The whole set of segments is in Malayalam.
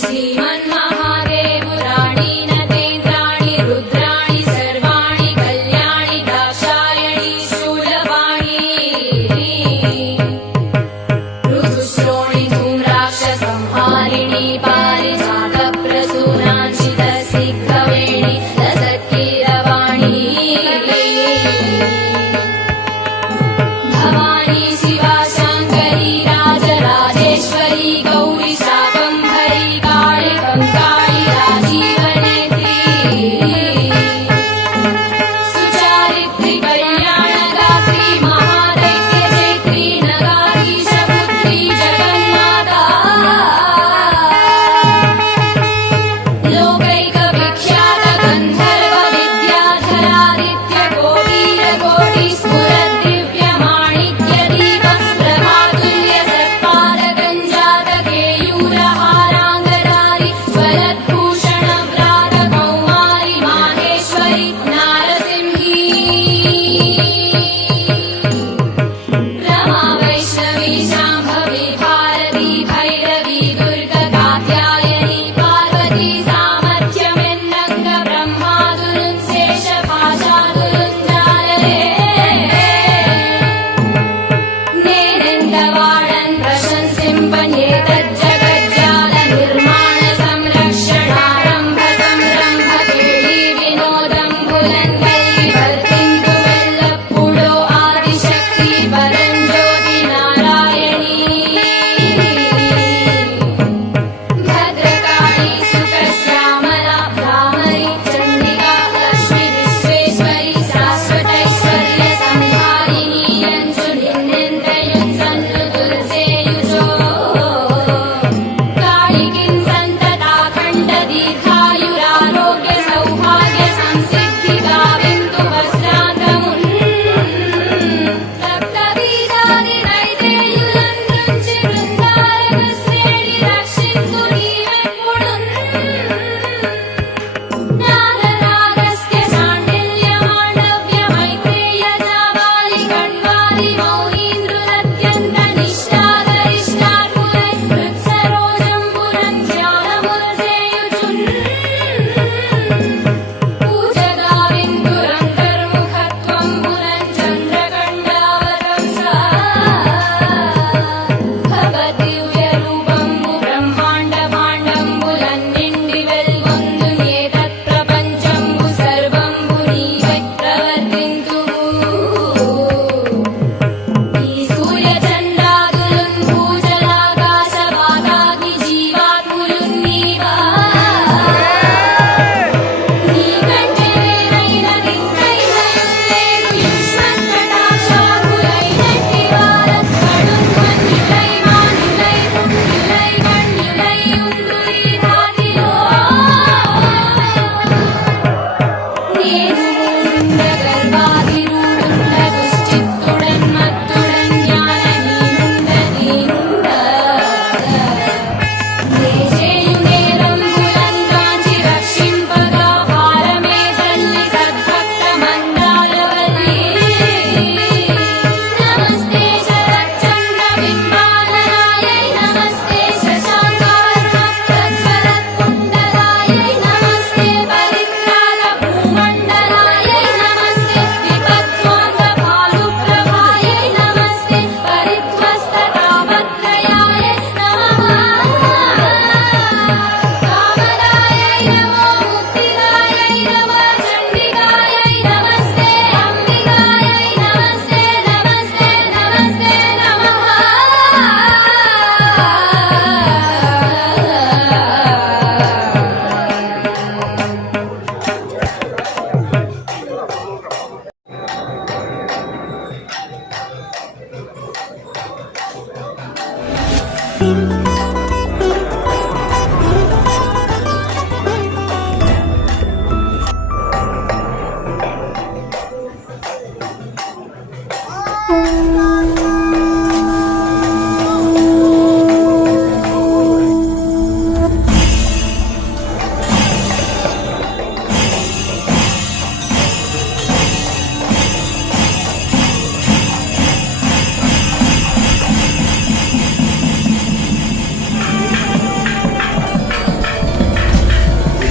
श्रीमन्महादेवराणी नतेन्द्राणि रुद्राणि सर्वाणि कल्याणि दाक्षायणी शूलवाणी ऋतुश्रोणि धूम्राक्षसंहारिणी पारिजातप्रसूनाञ्चितसिद्धवेणि लसत्कीरवाणी भवानी शिवा शाङ्करी राजराजेश्वरी गौरी शाकम्भरी काळी गङ्गा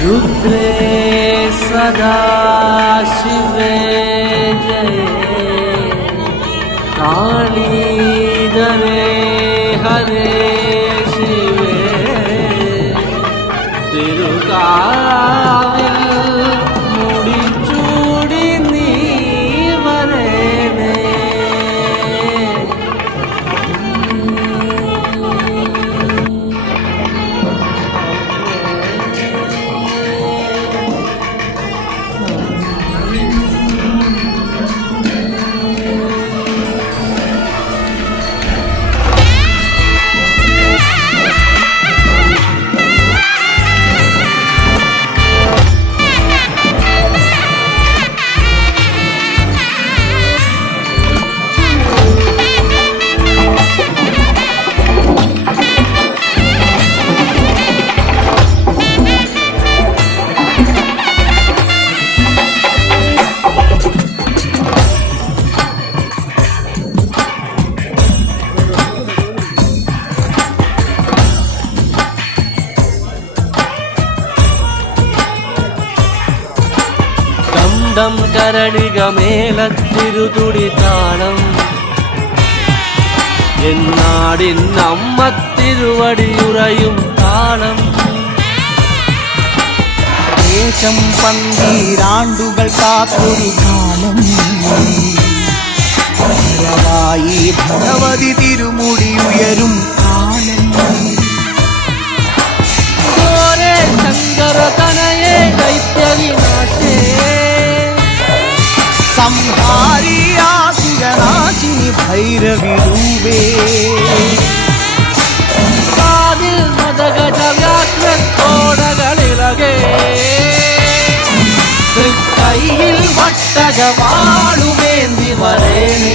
रुद्रे सदा शिवे जय कालीधरे हरे शिवे തിരുകാവിൽ മുടിച്ചൂടി നീ വരേണേ കരടിക മേലത്തിരുതുടി താളം എന്നാടിൻ അമ്മ തിരുവടിയുറയും താളം ദേശം പന്തീരാണ്ടുകൾ കാത്തൊരു കാലം ഭരവായി ഭഗവതി തിരുമുടി ഉയരും കാലം ശങ്കര തനയേ ദൈത്യവിനാശേ സംഹാരിയാസുരനാശിനി ഭൈരവിരൂപേ കാതിൽ മതഗജവ്യാത്രത്തോടകളിലകേ കയ്യിൽ വട്ടകവാളുമേന്തി വരേണേ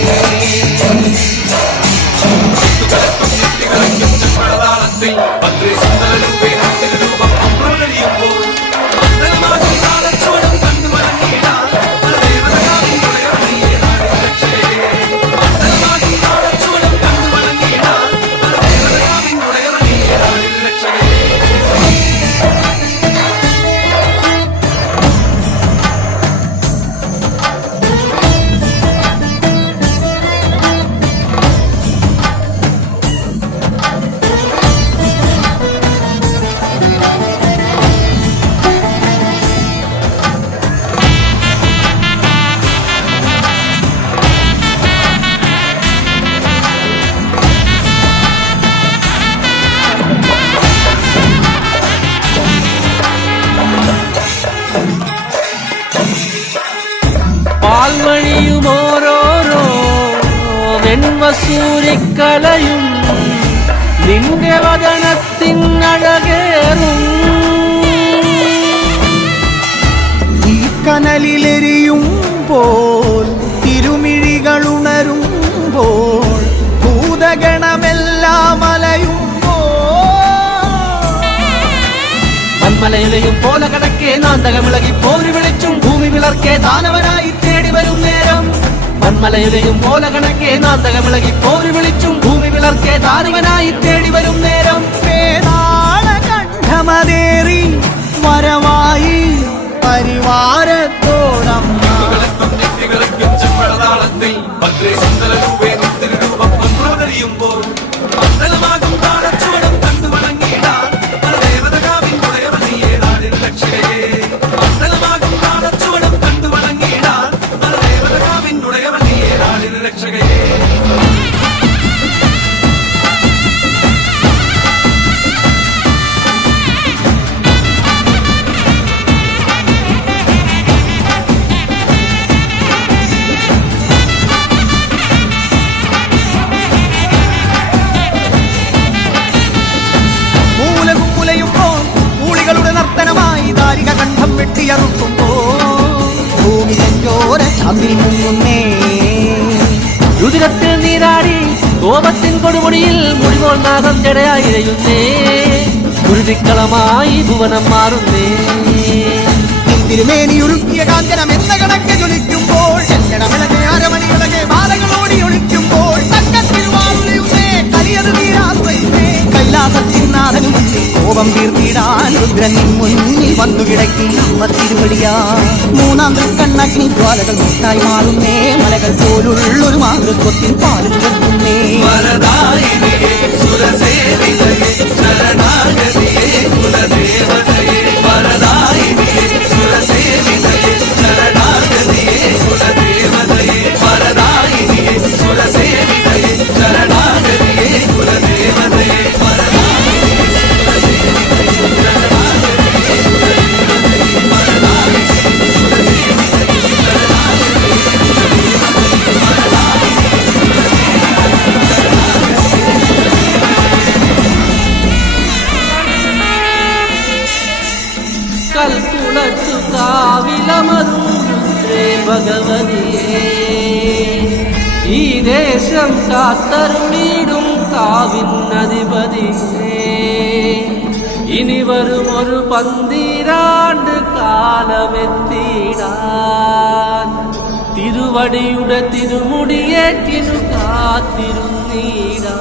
പാൽവഴിയുമോരോരോ വെൺവസൂരിക്കലയും നിന്റെ വദനത്തിനഴകേറും ഈ കനലിലെരിയുമ്പോൾ തിരുമിഴികളുണരുമ്പോൾ ഭൂതഗണമെല്ലാം മലയിലെയും പോലെ കടക്കെ നാന്തകമിളകി പോരി വിളിച്ചും ഭൂമി വിളർക്കെ ദാനവനായി തേടി വരും നേരം മൺമലയിലെയും പോലെ കണക്കെ നാന്തകമിളകി പോരി വിളിച്ചും ഭൂമി വിളർക്കെ ദാനവനായി തേടി വരും നേരം കണ്ഠമതേറി വരവായി പരിവാരത്തോടമ്മ നർത്തനമായി ദാരിക കണ്ഠം വെട്ടിയറുക്കുമ്പോൾ ഭൂമി നെഞ്ചോര ചാന്തിൽ മുങ്ങുന്നേ രുതിരത്തിൽ നീരാടി കോപത്തിൻ കൊടുമുടിയിൽ മുടികോൾ നാഗം ജടയായി ഇഴയുന്നേ ഗുരുതിക്കളമായി ഭുവനം മാറുന്നേ തിരുമേനി ഉരുക്കിയ കാഞ്ചനം എന്ന കണക്കെ ജ്വലിക്കുമ്പോൾ ചെല്ലടമിളകെ അരമണികളെ ബാലകളോടി ഒളിക്കുമ്പോൾ തക്കത്തിരുവാളുന്നേ കലിയത് നീരാത്രയുന്നേ കൈലാ കൈലാസത്തിനാഥനും കോപം തീർത്തിടാൻ രുദ്രൻ മുന്നിൽ വന്നു കിടക്കി തിരുവടിയാ മൂന്നാം തൃക്കണ്ണഗ്നി ജ്വാലകൾ മുട്ടായി മാറുന്നേ മലകൾ പോലുള്ളൊരു മാതൃത്വത്തിൻ പാലിൽ കിടക്കുന്നേ കൽക്കുളത്തു കാവിലമരുന്നേ ഭഗവതിയേ ഈ ദേശം കാത്തരുളിടും കാവിനധിപതിയേ ഇനി വരും ഒരു 12 ആണ്ട് കാലമെത്തിടാൻ തിരുവടിയുടെ തിരുമുടിയേറ്റിനു കാത്തിരുന്നീടാൻ.